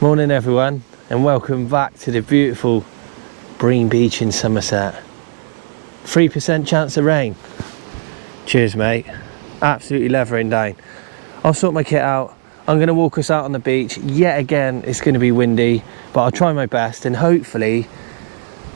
Morning everyone, and welcome back to the beautiful Brean beach in Somerset. 3% chance of rain. Cheers mate, absolutely leathering down. I'll sort my kit out. I'm going to walk us out on the beach. Yet again it's going to be windy, but I'll try my best and hopefully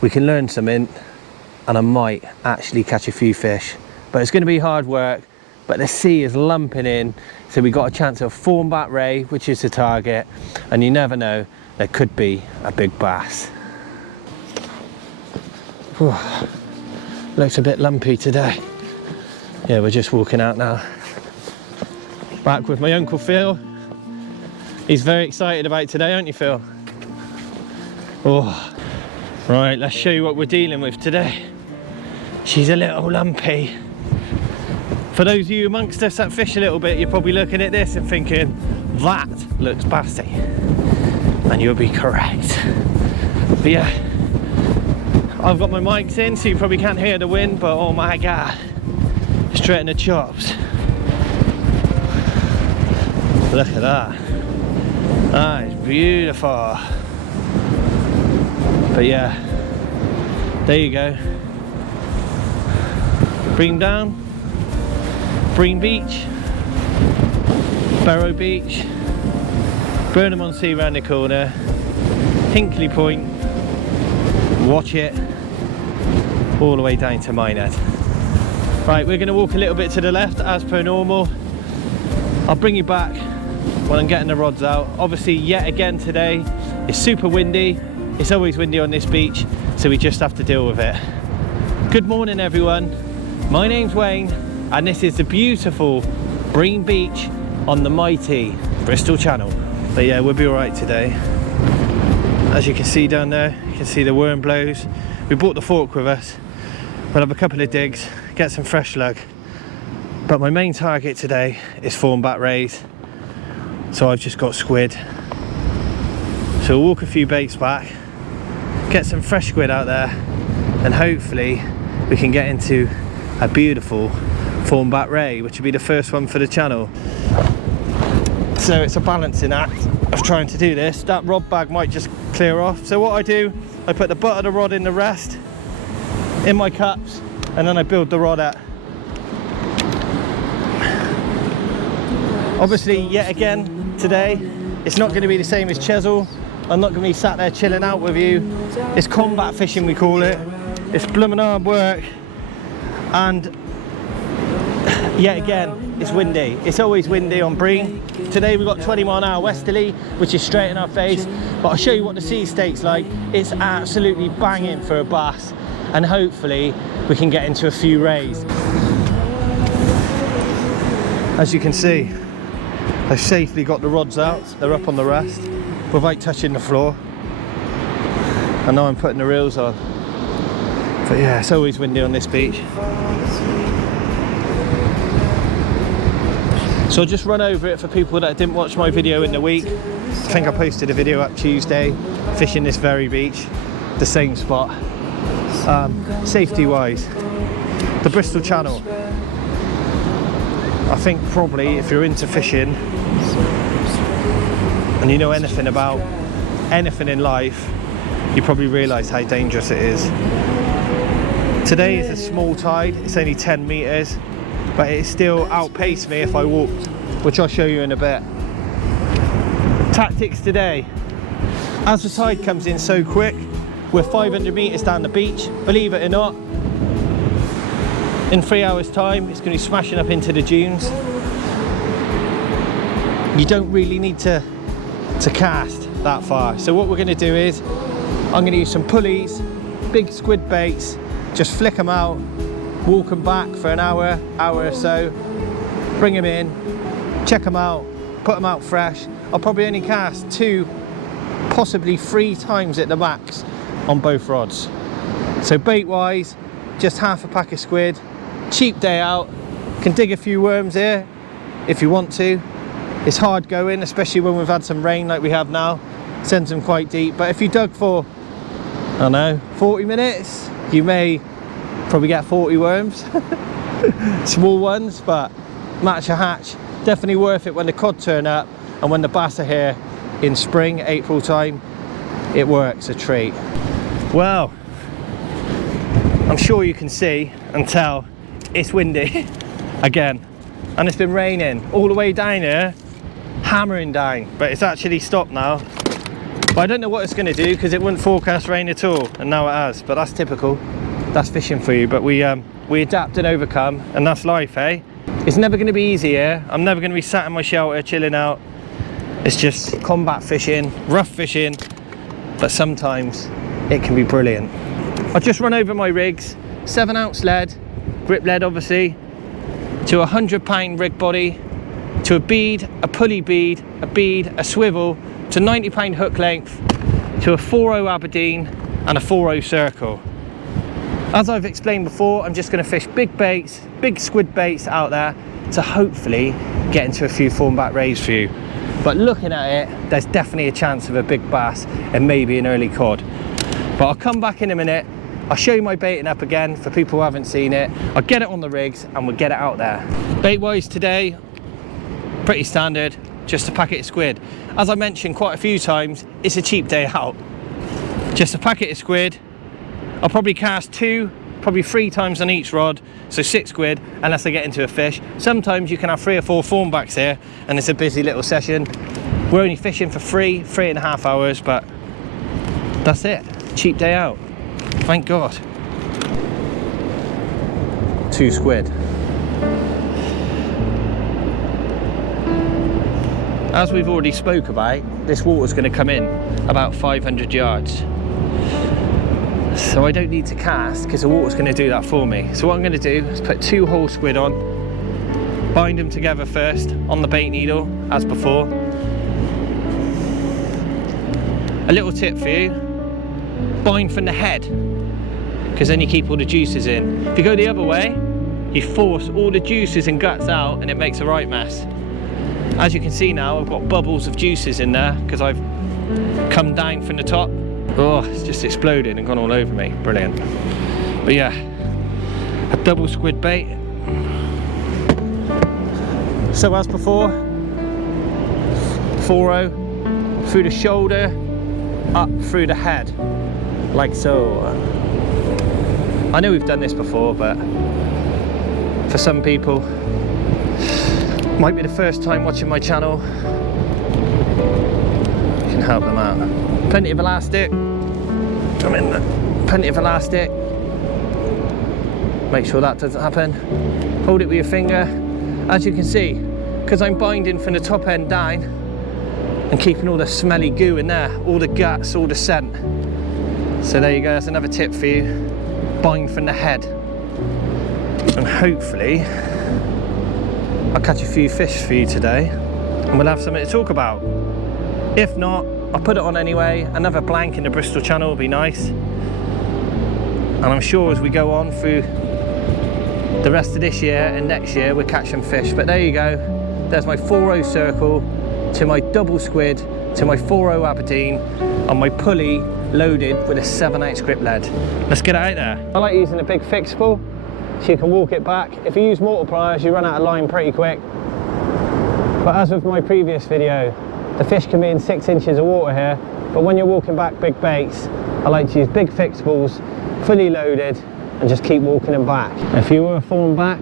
we can learn something and I might actually catch a few fish. But it's going to be hard work, but the sea is lumping in, so we got a chance of Thornback Ray, which is the target, and you never know, there could be a big bass. Whew. Looks a bit lumpy today. Yeah, we're just walking out now. Back with my Uncle Phil. He's very excited about today, aren't you, Phil? Oh, right, let's show you what we're dealing with today. She's a little lumpy. For those of you amongst us that fish a little bit, you're probably looking at this and thinking, that looks bassy. And you'll be correct. But yeah, I've got my mics in, so you probably can't hear the wind, but oh my God, straight in the chops. Look at that. That is beautiful. But yeah, there you go. Brean down. Brean Beach, Barrow Beach, Burnham-on-Sea round the corner, Hinkley Point, watch it, all the way down to Minehead. Right, we're going to walk a little bit to the left as per normal. I'll bring you back when I'm getting the rods out. Obviously, yet again today, it's super windy. It's always windy on this beach, so we just have to deal with it. Good morning everyone, my name's Wayne, and this is the beautiful Brean Beach on the mighty Bristol Channel. But yeah, we'll be alright today. As you can see down there, you can see the worm blows. We brought the fork with us. We'll have a couple of digs, get some fresh lug. But my main target today is Thornback Rays. So I've just got squid. So we'll walk a few baits back, get some fresh squid out there, and hopefully we can get into a beautiful Thornback Ray, which will be the first one for the channel. So it's a balancing act of trying to do this. That rod bag might just clear off. So what I do, I put the butt of the rod in the rest, in my cups, and then I build the rod out. Obviously, yet again, today, it's not going to be the same as Chesil. I'm not going to be sat there chilling out with you. It's combat fishing, we call it. It's blooming hard work. And yet again, it's windy. It's always windy on Brean. Today we've got 20-mile-an-hour westerly, which is straight in our face. But I'll show you what the sea state's like. It's absolutely banging for a bass. And hopefully we can get into a few rays. As you can see, I've safely got the rods out. They're up on the rest without touching the floor. And now I'm putting the reels on. But yeah, it's always windy on this beach. So I'll just run over it for people that didn't watch my video in the week. I think I posted a video up Tuesday, fishing this very beach, the same spot. Safety wise, the Bristol Channel. I think probably if you're into fishing and you know anything about anything in life, you probably realise how dangerous it is. Today is a small tide, it's only 10 metres, but it still outpaced me if I walked, which I'll show you in a bit. Tactics today. As the tide comes in so quick, we're 500 metres down the beach, believe it or not. In 3 hours time, it's going to be smashing up into the dunes. You don't really need to cast that far. So what we're going to do is, I'm going to use some pulleys, big squid baits, just flick them out, walk them back for an hour or so, bring them in, check them out, put them out fresh. I'll probably only cast 2, possibly 3 times at the max on both rods. So bait wise, just half a pack of squid, cheap day out, can dig a few worms here if you want to. It's hard going, especially when we've had some rain like we have now, sends them quite deep. But if you dug for, I don't know, 40 minutes, you may probably get 40 worms. Small ones, but match a hatch. Definitely worth it when the cod turn up and when the bass are here. in spring, April time, it works a treat. Well, I'm sure you can see and tell it's windy again, and it's been raining all the way down here, hammering down, but it's actually stopped now. But I don't know what it's going to do because it wouldn't forecast rain at all, and now it has. But that's typical. That's fishing for you. But we adapt and overcome, and that's life, eh? It's never going to be easy here. I'm never going to be sat in my shelter chilling out. It's just combat fishing, rough fishing, but sometimes it can be brilliant. I've just run over my rigs, 7-ounce lead, grip lead obviously, to a 100-pound rig body, to a bead, a pulley bead, a swivel, to 90-pound hook length, to a 4.0 Aberdeen and a 4.0 circle. As I've explained before, I'm just going to fish big baits, big squid baits out there to hopefully get into a few Thornback Rays for you. But looking at it, there's definitely a chance of a big bass and maybe an early cod. But I'll come back in a minute, I'll show you my baiting up again for people who haven't seen it. I'll get it on the rigs and we'll get it out there. Bait wise today, pretty standard, just a packet of squid. As I mentioned quite a few times, it's a cheap day out. Just a packet of squid. I'll probably cast 2, probably 3 times on each rod, so 6 quid, unless I get into a fish. Sometimes you can have 3 or 4 thornbacks here, and it's a busy little session. We're only fishing for 3.5 hours, but that's it. Cheap day out. Thank God. 2 squid. As we've already spoke about, this water's going to come in about 500 yards. So I don't need to cast because the water's going to do that for me. So what I'm going to do is put 2 whole squid on, bind them together first on the bait needle as before. A little tip for you, bind from the head because then you keep all the juices in. If you go the other way, you force all the juices and guts out and it makes a right mess. As you can see now, I've got bubbles of juices in there because I've come down from the top. Oh, it's just exploded and gone all over me. Brilliant. But yeah, a double squid bait. So as before, 4.0 through the shoulder, up through the head, like so. I know we've done this before, but for some people, might be the first time watching my channel, you can help them out. Plenty of elastic, plenty of elastic. Make sure that doesn't happen. Hold it with your finger. As you can see, because I'm binding from the top end down and keeping all the smelly goo in there, all the guts, all the scent. So there you go, that's another tip for you. Bind from the head. And hopefully, I'll catch a few fish for you today and we'll have something to talk about. If not, I'll put it on anyway. Another blank in the Bristol Channel will be nice. And I'm sure as we go on through the rest of this year and next year, we'll catch some fish. But there you go. There's my 4.0 circle to my double squid to my 4.0 Aberdeen on my pulley loaded with a 7/8 grip lead. Let's get it out there. I like using a big fixable so you can walk it back. If you use mortar pliers, you run out of line pretty quick. But as with my previous video, the fish can be in 6 inches of water here, but when you're walking back big baits, I like to use big fixables, fully loaded, and just keep walking them back. If you were a thornback,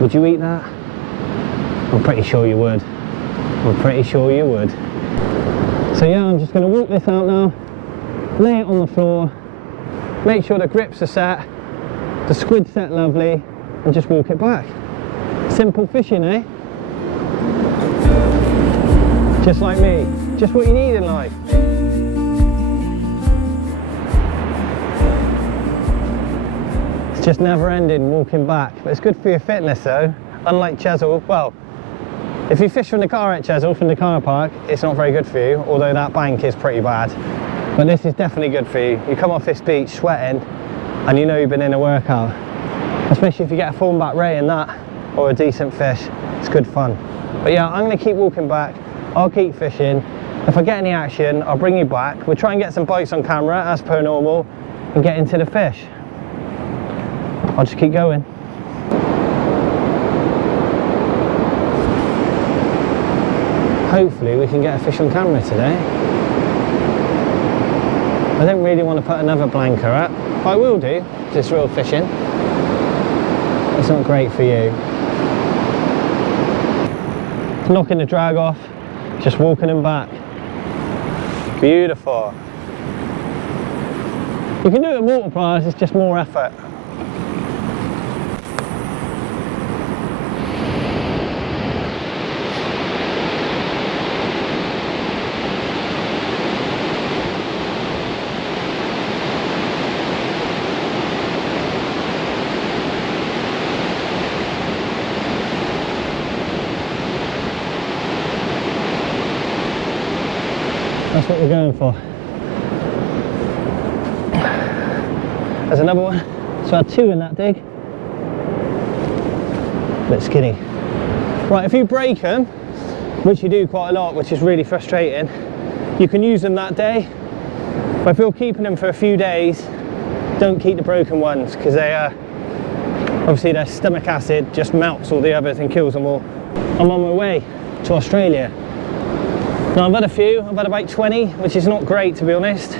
would you eat that? I'm pretty sure you would. I'm pretty sure you would. So yeah, I'm just going to walk this out now, lay it on the floor, make sure the grips are set, the squid set lovely, and just walk it back. Simple fishing, eh? Just like me, just what you need in life. It's just never ending walking back, but it's good for your fitness though. Unlike Chesil, well, if you fish from the car at Chesil, from the car park, it's not very good for you, although that bank is pretty bad. But this is definitely good for you. You come off this beach sweating, and you know you've been in a workout. Especially if you get a Thornback Ray in that, or a decent fish, it's good fun. But yeah, I'm gonna keep walking back. I'll keep fishing. If I get any action, I'll bring you back. We'll try and get some bites on camera as per normal and get into the fish. I'll just keep going. hopefully we can get a fish on camera today. I don't really want to put another blanker up, but I will do, because it's real fishing. It's not great for you. Knocking the drag off, just walking them back. Beautiful. You can do it with multipliers, it's just more effort. That's what we're going for. There's another one. So I had 2 in that dig. A bit skinny. Right, if you break them, which you do quite a lot, which is really frustrating, you can use them that day. But if you're keeping them for a few days, don't keep the broken ones, because they are, obviously their stomach acid just melts all the others and kills them all. I'm on my way to Australia. Now I've had a few, I've had about 20, which is not great to be honest.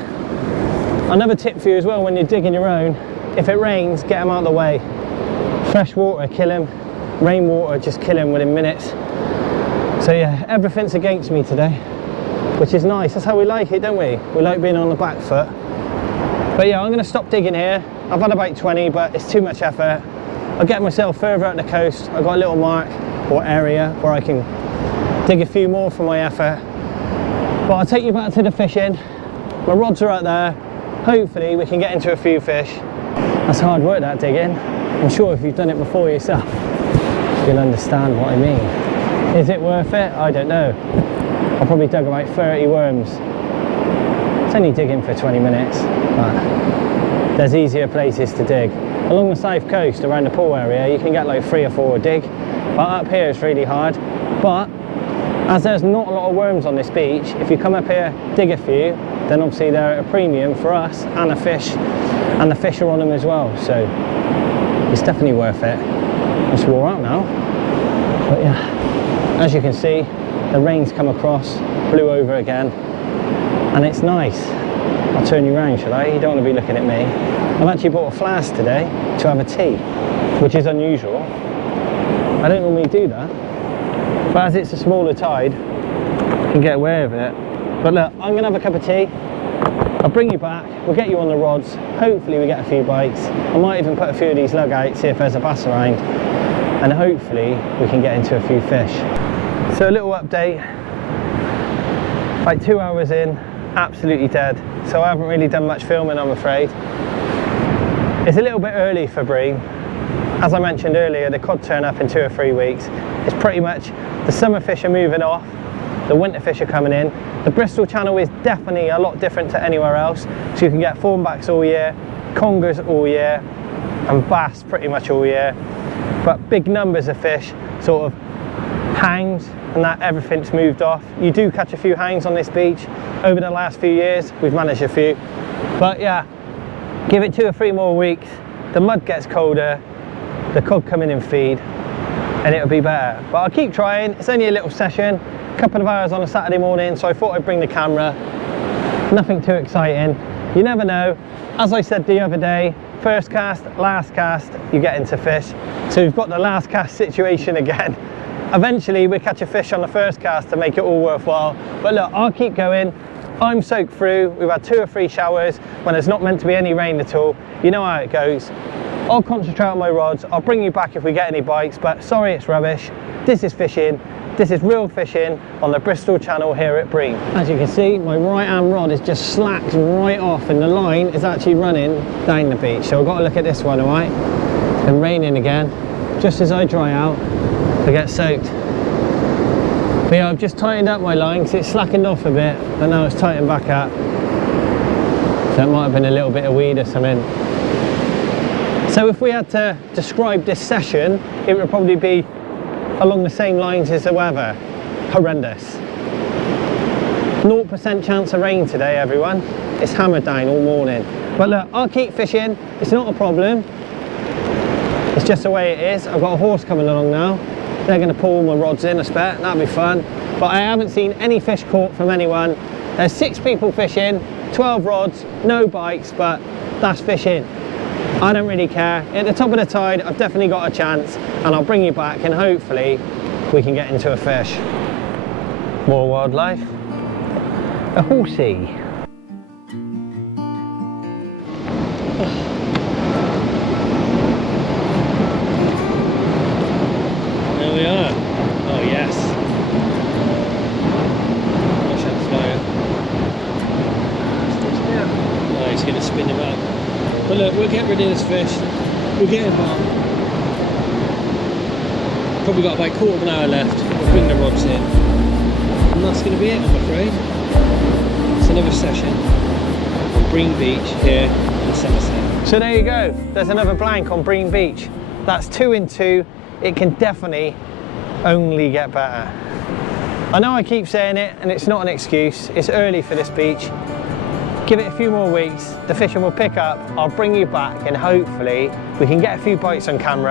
Another tip for you as well when you're digging your own, if it rains, get them out of the way. Fresh water, kill them. Rainwater, just kill them within minutes. So yeah, everything's against me today, which is nice. That's how we like it, don't we? We like being on the back foot. But yeah, I'm going to stop digging here. I've had about 20, but it's too much effort. I'll get myself further out the coast. I've got a little mark or area where I can dig a few more for my effort. But I'll take you back to the fishing. My rods are out there. Hopefully we can get into a few fish. That's hard work, that digging. I'm sure if you've done it before yourself, you'll understand what I mean. Is it worth it? I don't know. I probably dug about 30 worms. It's only digging for 20 minutes, but there's easier places to dig. Along the south coast, around the pool area, you can get like 3 or 4 a dig. But up here it's really hard. But as there's not a lot of worms on this beach, if you come up here, dig a few, then obviously they're at a premium for us and the fish are on them as well. So it's definitely worth it. It's wore out now. But yeah, as you can see, the rain's come across, blew over again, and it's nice. I'll turn you around, shall I? You don't want to be looking at me. I've actually bought a flask today to have a tea, which is unusual. I don't normally do that. But as it's a smaller tide, I can get away with it. But look, I'm going to have a cup of tea. I'll bring you back, we'll get you on the rods. Hopefully we get a few bites. I might even put a few of these lug out, see if there's a bass around. And hopefully we can get into a few fish. So a little update. Like 2 hours in, absolutely dead. So I haven't really done much filming, I'm afraid. It's a little bit early for Brean. As I mentioned earlier, the cod turn up in 2 or 3 weeks. It's pretty much the summer fish are moving off, the winter fish are coming in. The Bristol Channel is definitely a lot different to anywhere else. So you can get thornbacks all year, congers all year, and bass pretty much all year. But big numbers of fish, sort of hangs, and that everything's moved off. You do catch a few hangs on this beach. Over the last few years, we've managed a few. But yeah, give it 2 or 3 more weeks, the mud gets colder, the cod come in and feed, and it'll be better. But I'll keep trying. It's only a little session, a couple of hours on a Saturday morning, so I thought I'd bring the camera. Nothing too exciting. You never know. As I said the other day, first cast, last cast, you get into fish. So we've got the last cast situation again. Eventually we catch a fish on the first cast to make it all worthwhile. But look, I'll keep going. I'm soaked through. We've had 2 or 3 showers when there's not meant to be any rain at all. You know how it goes. I'll concentrate on my rods. I'll bring you back if we get any bites, but sorry it's rubbish. This is fishing. This is real fishing on the Bristol Channel here at Brean. As you can see, my right hand rod is just slacked right off and the line is actually running down the beach. So I've got to look at this one, all right? It's been raining again. Just as I dry out, I get soaked. But yeah, I've just tightened up my line because it's slackened off a bit, but now it's tightened back up. So it might have been a little bit of weed or something. So if we had to describe this session, it would probably be along the same lines as the weather. Horrendous. 0% chance of rain today, everyone. It's hammered down all morning. But look, I'll keep fishing. It's not a problem. It's just the way it is. I've got a horse coming along now. They're going to pull my rods in, I expect. That'll be fun. But I haven't seen any fish caught from anyone. There's 6 people fishing, 12 rods, no bites, but that's fishing. I don't really care. At the top of the tide, I've definitely got a chance, and I'll bring you back, and hopefully we can get into a fish. More wildlife. A horsey. There we are. Oh yes. Watch that flyer. Oh, he's going to spin him up. But look, we'll get rid of this fish. We'll get him on. Probably got about a quarter of an hour left. We'll bring the rods in. And that's going to be it, I'm afraid. It's another session on Brean Beach here in Somerset. So there you go. There's another blank on Brean Beach. That's 2 in 2. It can definitely only get better. I know I keep saying it, and it's not an excuse. It's early for this beach. Give it a few more weeks, the fishing will pick up, I'll bring you back, and hopefully we can get a few bites on camera